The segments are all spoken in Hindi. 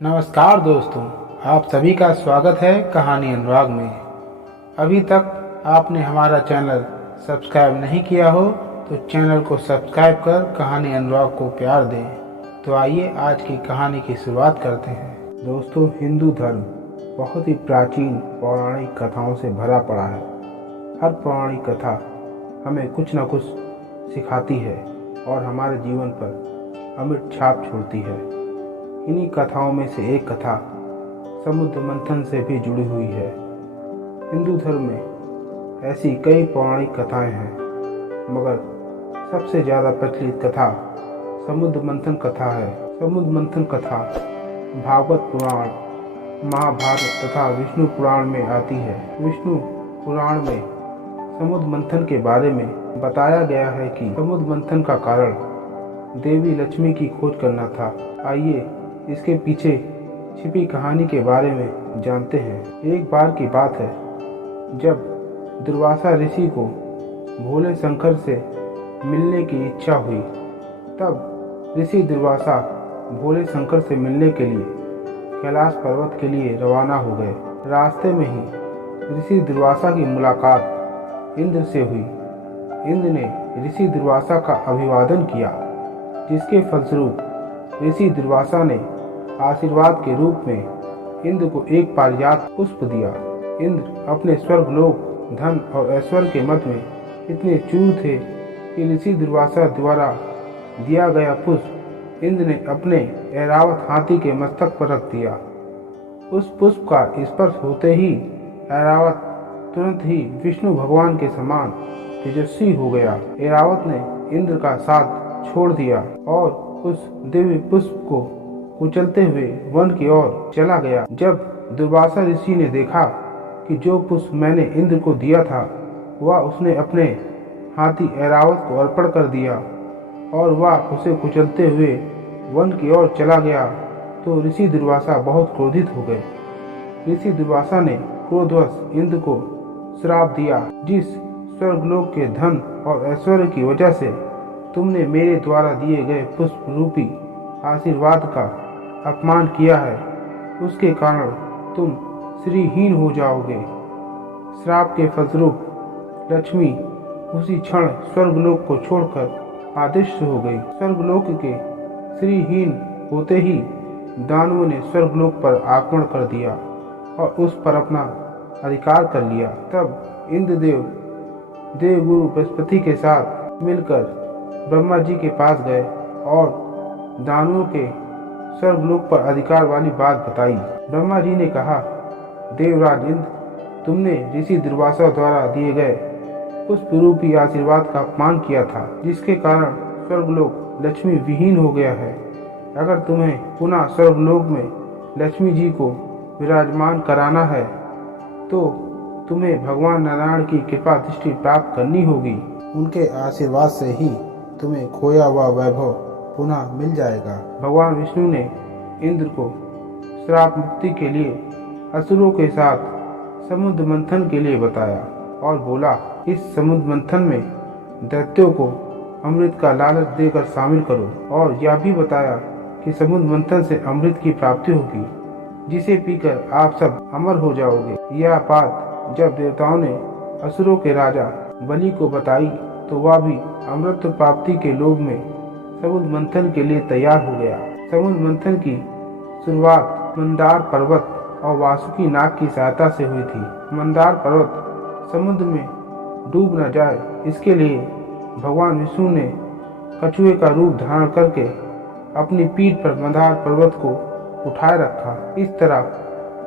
नमस्कार दोस्तों, आप सभी का स्वागत है कहानी अनुराग में। अभी तक आपने हमारा चैनल सब्सक्राइब नहीं किया हो तो चैनल को सब्सक्राइब कर कहानी अनुराग को प्यार दें। तो आइए आज की कहानी की शुरुआत करते हैं। दोस्तों, हिंदू धर्म बहुत ही प्राचीन पौराणिक कथाओं से भरा पड़ा है। हर पौराणिक कथा हमें कुछ न कुछ सिखाती है और हमारे जीवन पर अमिट छाप छोड़ती है। इन्हीं कथाओं में से एक कथा समुद्र मंथन से भी जुड़ी हुई है। हिंदू धर्म में ऐसी कई पौराणिक कथाएं हैं, मगर सबसे ज़्यादा प्रचलित कथा समुद्र मंथन कथा है। समुद्र मंथन कथा भागवत पुराण, महाभारत तथा विष्णु पुराण में आती है। विष्णु पुराण में समुद्र मंथन के बारे में बताया गया है कि समुद्र मंथन का कारण देवी लक्ष्मी की खोज करना था। आइए इसके पीछे छिपी कहानी के बारे में जानते हैं। एक बार की बात है, जब दुर्वासा ऋषि को भोले शंकर से मिलने की इच्छा हुई, तब ऋषि दुर्वासा भोले शंकर से मिलने के लिए कैलाश पर्वत के लिए रवाना हो गए। रास्ते में ही ऋषि दुर्वासा की मुलाकात इंद्र से हुई। इंद्र ने ऋषि दुर्वासा का अभिवादन किया, जिसके फलस्वरूप ऋषि दुर्वासा ने आशीर्वाद के रूप में इंद्र को एक पारिजात पुष्प दिया। इंद्र अपने स्वर्गलोक, धन और ऐश्वर्य के मत में इतने चूर थे कि ऋषि दुर्वासा द्वारा दिया गया पुष्प इंद्र ने अपने ऐरावत हाथी के मस्तक पर रख दिया। उस पुष्प का स्पर्श होते ही ऐरावत तुरंत ही विष्णु भगवान के समान तेजस्वी हो गया। ऐरावत ने इंद्र का साथ छोड़ दिया और उस दिव्य पुष्प को कुचलते हुए वन की ओर चला गया। जब दुर्वासा ऋषि ने देखा कि जो पुष्प मैंने इंद्र को दिया था वह उसने अपने हाथी ऐरावत को अर्पण कर दिया और वह उसे कुचलते हुए वन की ओर चला गया, तो ऋषि दुर्वासा बहुत क्रोधित हो गए। ऋषि दुर्वासा ने क्रोधवश इंद्र को श्राप दिया, जिस स्वर्गलोक के धन और ऐश्वर्य की वजह से तुमने मेरे द्वारा दिए गए पुष्प रूपी आशीर्वाद का अपमान किया है, उसके कारण तुम श्रीहीन हो जाओगे। श्राप के फलस्वरूप लक्ष्मी उसी क्षण स्वर्गलोक को छोड़कर आदिष्ट हो गई। स्वर्गलोक के श्रीहीन होते ही दानवों ने स्वर्गलोक पर आक्रमण कर दिया और उस पर अपना अधिकार कर लिया। तब इंद्रदेव देवगुरु बृहस्पति के साथ मिलकर ब्रह्मा जी के पास गए और दानवों के स्वर्गलोक पर अधिकार वाली बात बताई। ब्रह्मा जी ने कहा, देवराज इंद्र, तुमने ऋषि दुर्वासा द्वारा दिए गए पुष्प रूपी आशीर्वाद का अपमान किया था, जिसके कारण स्वर्गलोक लक्ष्मी विहीन हो गया है। अगर तुम्हें पुनः स्वर्गलोक में लक्ष्मी जी को विराजमान कराना है तो तुम्हें भगवान नारायण की कृपा दृष्टि प्राप्त करनी होगी। उनके आशीर्वाद से ही तुम्हें खोया हुआ वैभव पुनः मिल जाएगा। भगवान विष्णु ने इंद्र को श्राप मुक्ति के लिए असुरों के साथ समुद्र मंथन के लिए बताया और बोला, इस समुद्र मंथन में दैत्यों को अमृत का लालच देकर शामिल करो, और यह भी बताया कि समुद्र मंथन से अमृत की प्राप्ति होगी, जिसे पीकर आप सब अमर हो जाओगे। यह बात जब देवताओं ने असुरों के राजा बलि को बताई तो वह भी अमृत प्राप्ति के लोभ में समुद्र मंथन के लिए तैयार हो गया। समुद्र मंथन की शुरुआत मंदार पर्वत और वासुकी नाग की सहायता से हुई थी। मंदार पर्वत समुद्र में डूब न जाए, इसके लिए भगवान विष्णु ने कछुए का रूप धारण करके अपनी पीठ पर मंदार पर्वत को उठाए रखा। इस तरह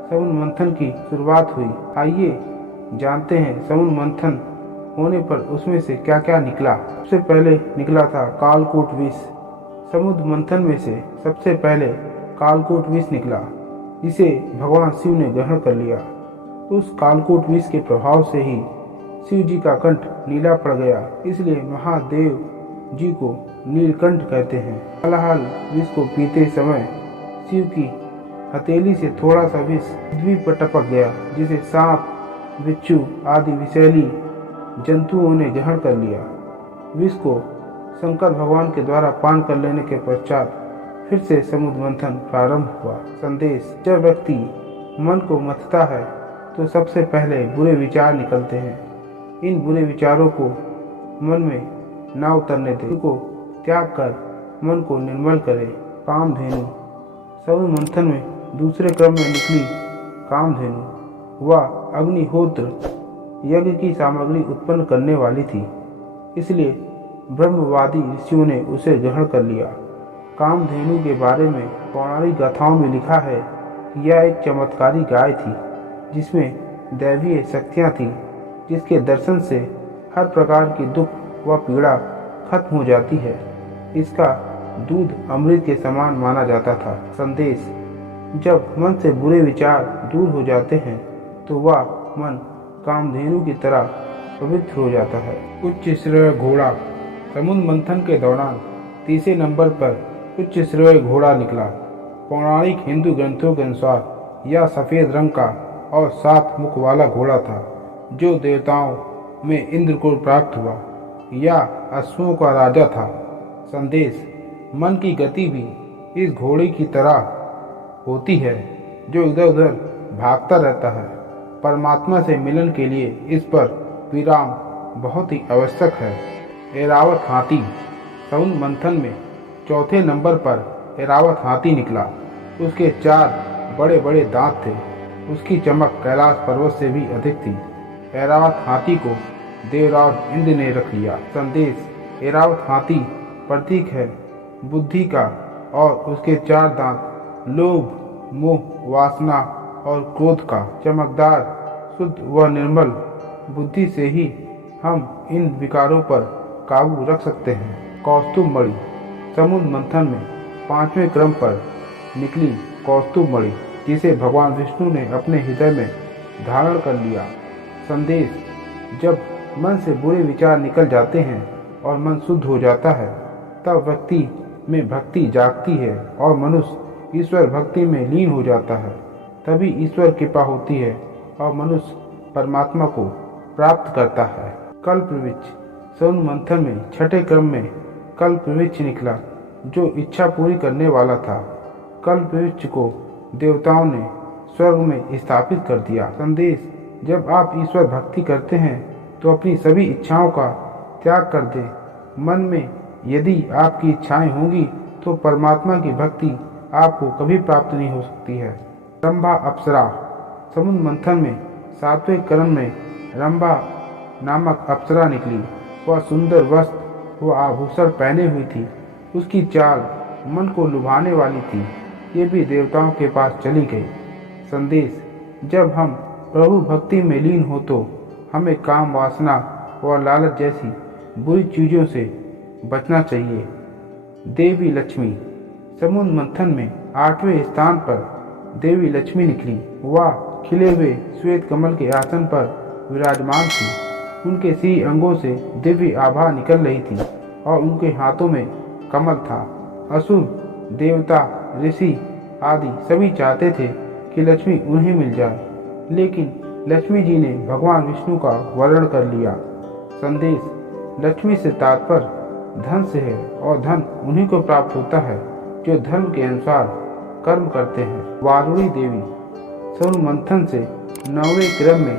समुद्र मंथन की शुरुआत हुई। आइए जानते हैं समुद्र मंथन होने पर उसमें से क्या क्या निकला। सबसे पहले निकला था कालकूट विष। समुद्र मंथन में से सबसे पहले कालकूट विष निकला, जिसे भगवान शिव ने ग्रहण कर लिया। उस कालकूट विष के प्रभाव से ही शिव जी का कंठ नीला पड़ गया, इसलिए महादेव जी को नीलकंठ कहते हैं। हलाहल विष को पीते समय शिव की हथेली से थोड़ा सा विष पृथ्वी पर टपक गया, जिसे सांप, बिच्छू आदि विषैली जंतुओं ने ग्रहण कर लिया। विष को शंकर भगवान के द्वारा पान कर लेने के पश्चात फिर से समुद्र मंथन प्रारंभ हुआ। संदेश: जब व्यक्ति मन को मथता है तो सबसे पहले बुरे विचार निकलते हैं। इन बुरे विचारों को मन में ना उतरने दें, उनको त्याग कर मन को निर्मल करें। कामधेनु: समुद्र मंथन में दूसरे क्रम में निकली कामधेनु। वह अग्निहोत्र यज्ञ की सामग्री उत्पन्न करने वाली थी, इसलिए ब्रह्मवादी ऋषियों ने उसे ग्रहण कर लिया। कामधेनु के बारे में पौराणिक गाथाओं में लिखा है कि यह एक चमत्कारी गाय थी जिसमें दैवीय शक्तियाँ थीं, जिसके दर्शन से हर प्रकार की दुख व पीड़ा खत्म हो जाती है। इसका दूध अमृत के समान माना जाता था। संदेश: जब मन से बुरे विचार दूर हो जाते हैं तो वह मन कामधेनु की तरह पवित्र हो जाता है। उच्च श्रेय घोड़ा: समुद्र मंथन के दौरान तीसरे नंबर पर उच्च श्रेय घोड़ा निकला। पौराणिक हिंदू ग्रंथों के अनुसार यह सफेद रंग का और 7 मुख वाला घोड़ा था, जो देवताओं में इंद्र को प्राप्त हुआ। यह अश्वों का राजा था। संदेश: मन की गति भी इस घोड़े की तरह होती है, जो इधर उधर भागता रहता है। परमात्मा से मिलन के लिए इस पर विराम बहुत ही आवश्यक है। ऐरावत हाथी: समुद्र मंथन में चौथे नंबर पर ऐरावत हाथी निकला। उसके 4 बड़े बड़े दांत थे। उसकी चमक कैलाश पर्वत से भी अधिक थी। ऐरावत हाथी को देवराज इंद्र ने रख लिया। संदेश: ऐरावत हाथी प्रतीक है बुद्धि का, और उसके 4 दांत लोभ, मोह, वासना और क्रोध का। चमकदार, शुद्ध व निर्मल बुद्धि से ही हम इन विकारों पर काबू रख सकते हैं। कौस्तुभ मणि: समुद्र मंथन में 5वें क्रम पर निकली कौस्तुभ मणि, जिसे भगवान विष्णु ने अपने हृदय में धारण कर लिया। संदेश: जब मन से बुरे विचार निकल जाते हैं और मन शुद्ध हो जाता है, तब व्यक्ति में भक्ति जागती है और मनुष्य ईश्वर भक्ति में लीन हो जाता है। तभी ईश्वर कृपा होती है और मनुष्य परमात्मा को प्राप्त करता है। कल्पवृक्ष: समुद्र मंथन में 6ठे क्रम में कल्पवृक्ष निकला, जो इच्छा पूरी करने वाला था। कल्पवृक्ष को देवताओं ने स्वर्ग में स्थापित कर दिया। संदेश: जब आप ईश्वर भक्ति करते हैं तो अपनी सभी इच्छाओं का त्याग कर दें। मन में यदि आपकी इच्छाएं होंगी तो परमात्मा की भक्ति आपको कभी प्राप्त नहीं हो सकती है। रंभा अप्सरा: समुद्र मंथन में 7वें क्रम में रंभा नामक अप्सरा निकली। वह सुंदर वस्त्र व आभूषण पहने हुई थी। उसकी चाल मन को लुभाने वाली थी। ये भी देवताओं के पास चली गई। संदेश: जब हम प्रभु भक्ति में लीन हो तो हमें काम वासना व लालच जैसी बुरी चीजों से बचना चाहिए। देवी लक्ष्मी: समुद्र मंथन में 8वें स्थान पर देवी लक्ष्मी निकली। वह खिले हुए श्वेत कमल के आसन पर विराजमान थी। उनके सी अंगों से दिव्य आभा निकल रही थी और उनके हाथों में कमल था। असुर, देवता, ऋषि आदि सभी चाहते थे कि लक्ष्मी उन्हें मिल जाए, लेकिन लक्ष्मी जी ने भगवान विष्णु का वर्ण कर लिया। संदेश: लक्ष्मी से तात्पर्य धन से है और धन उन्हीं को प्राप्त होता है जो धर्म के अनुसार कर्म करते हैं। वारुणी देवी: समुद्र मंथन से 9वें क्रम में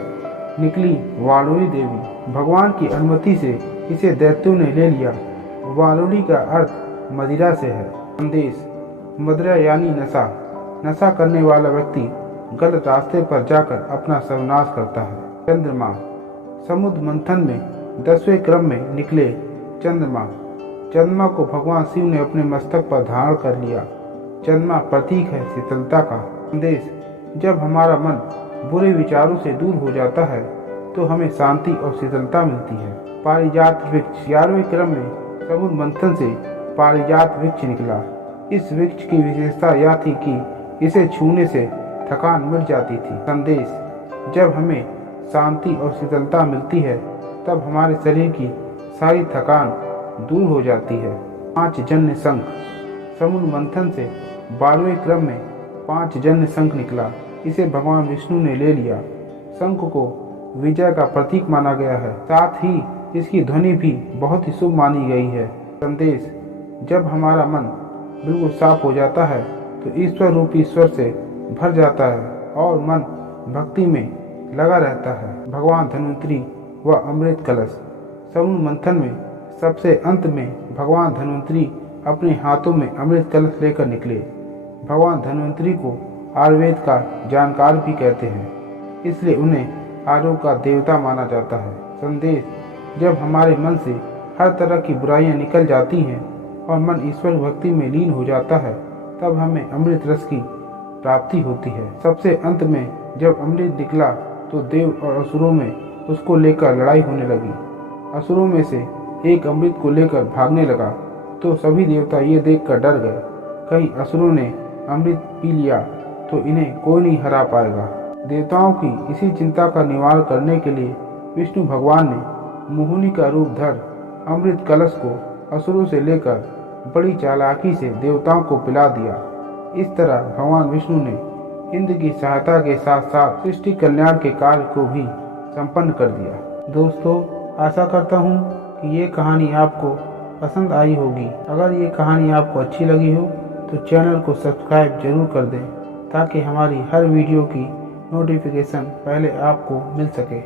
निकली वारुणी देवी। भगवान की अनुमति से इसे दैत्यों ने ले लिया। वारुणी का अर्थ मदिरा से है। संदेश: मदिरा यानी नशा। नशा करने वाला व्यक्ति गलत रास्ते पर जाकर अपना सर्वनाश करता है। चंद्रमा: समुद्र मंथन में 10वें क्रम में निकले चंद्रमा। चंद्रमा को भगवान शिव ने अपने मस्तक पर धारण कर लिया। चंद्रमा प्रतीक है शीतलता का। संदेश: जब हमारा मन बुरे विचारों से दूर हो जाता है तो हमें शांति और शीतलता मिलती है। पारिजात वृक्ष: 11वें क्रम में समुद्र मंथन से पारिजात वृक्ष निकला। इस वृक्ष की विशेषता यह थी कि इसे छूने से थकान मिट जाती थी। संदेश: जब हमें शांति और शीतलता मिलती है तब हमारे शरीर की सारी थकान दूर हो जाती है। 5 जन्य शंख: समुद्र मंथन से 12वें क्रम में 5 जन्य शंख निकला। इसे भगवान विष्णु ने ले लिया। शंख को विजय का प्रतीक माना गया है, साथ ही इसकी ध्वनि भी बहुत ही शुभ मानी गई है। संदेश: जब हमारा मन बिल्कुल साफ हो जाता है तो ईश्वर रूपी ईश्वर से भर जाता है और मन भक्ति में लगा रहता है। भगवान धन्वंतरी व अमृत कलश। समूह मंथन में सबसे अंत में भगवान धन्वंतरी अपने हाथों में अमृत कलश लेकर निकले। भगवान धन्वंतरी को आयुर्वेद का जानकार भी कहते हैं, इसलिए उन्हें आरोग्य का देवता माना जाता है। संदेश: जब हमारे मन से हर तरह की बुराइयां निकल जाती हैं और मन ईश्वर भक्ति में लीन हो जाता है, तब हमें अमृत रस की प्राप्ति होती है। सबसे अंत में जब अमृत निकला तो देव और असुरों में उसको लेकर लड़ाई होने लगी। असुरों में से एक अमृत को लेकर भागने लगा तो सभी देवता ये देखकर डर गए, कहीं असुरों ने अमृत पी लिया तो इन्हें कोई नहीं हरा पाएगा। देवताओं की इसी चिंता का निवारण करने के लिए विष्णु भगवान ने मोहिनी का रूप धर अमृत कलश को असुरों से लेकर बड़ी चालाकी से देवताओं को पिला दिया। इस तरह भगवान विष्णु ने इंद्र की सहायता के साथ साथ सृष्टि कल्याण के कार्य को भी संपन्न कर दिया। दोस्तों, आशा करता हूँ कि ये कहानी आपको पसंद आई होगी। अगर ये कहानी आपको अच्छी लगी हो तो चैनल को सब्सक्राइब जरूर कर दें ताकि हमारी हर वीडियो की नोटिफिकेशन पहले आपको मिल सके।